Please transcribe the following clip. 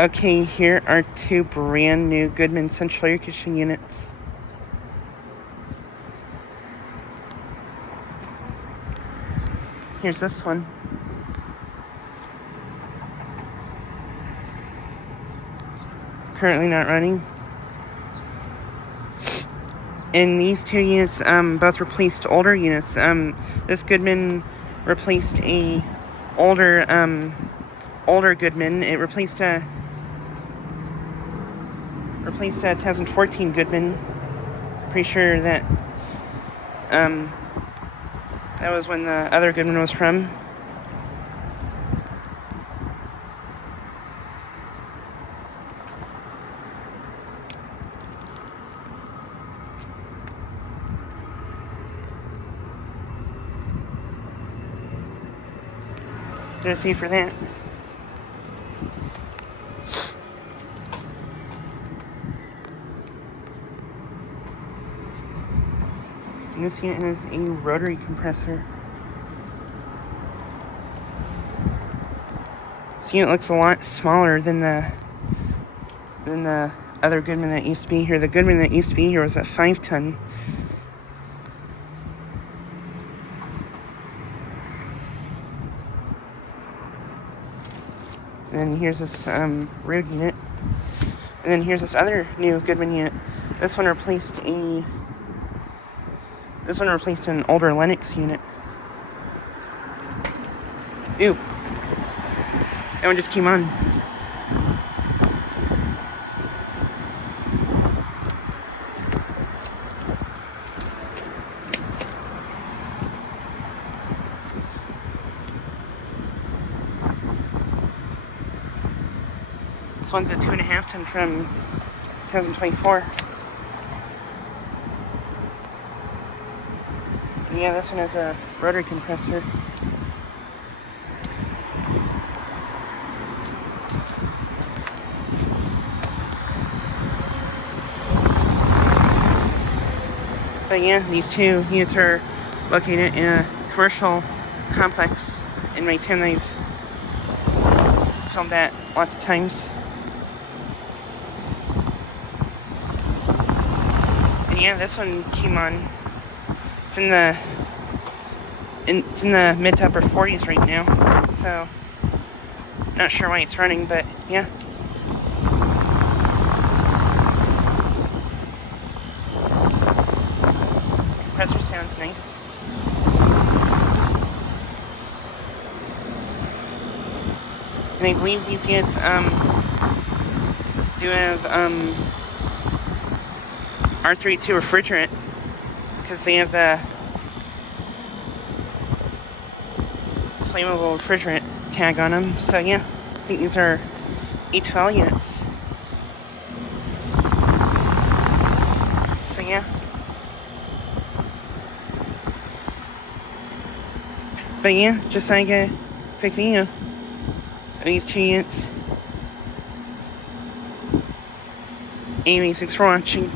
Okay, here are two brand new Goodman central air conditioning units. Here's this one. Currently not running. And these two units both replaced older units. This Goodman replaced a older Goodman. It replaced a 2014 Goodman. Pretty sure that that was when the other Goodman was from. Just see for that. And this unit has a rotary compressor. This unit looks a lot smaller than the other Goodman that used to be here. The Goodman that used to be here was a 5-ton. And then here's this road unit. And then here's this other new Goodman unit. This one replaced an older Lennox unit. Ew. That one just came on. This one's a 2.5-ton from 2024. And yeah, this one has a rotary compressor. But yeah, these two units are located in a commercial complex in my town. I've filmed that lots of times. And yeah, this one came on. It's in the mid to upper 40s right now, so not sure why it's running, but yeah. Compressor sounds nice. And I believe these units do have R32 refrigerant, because they have the flammable refrigerant tag on them. So yeah, I think these are A2L units. So yeah. But yeah, just like a quick video of these two units. Anyway, thanks for watching.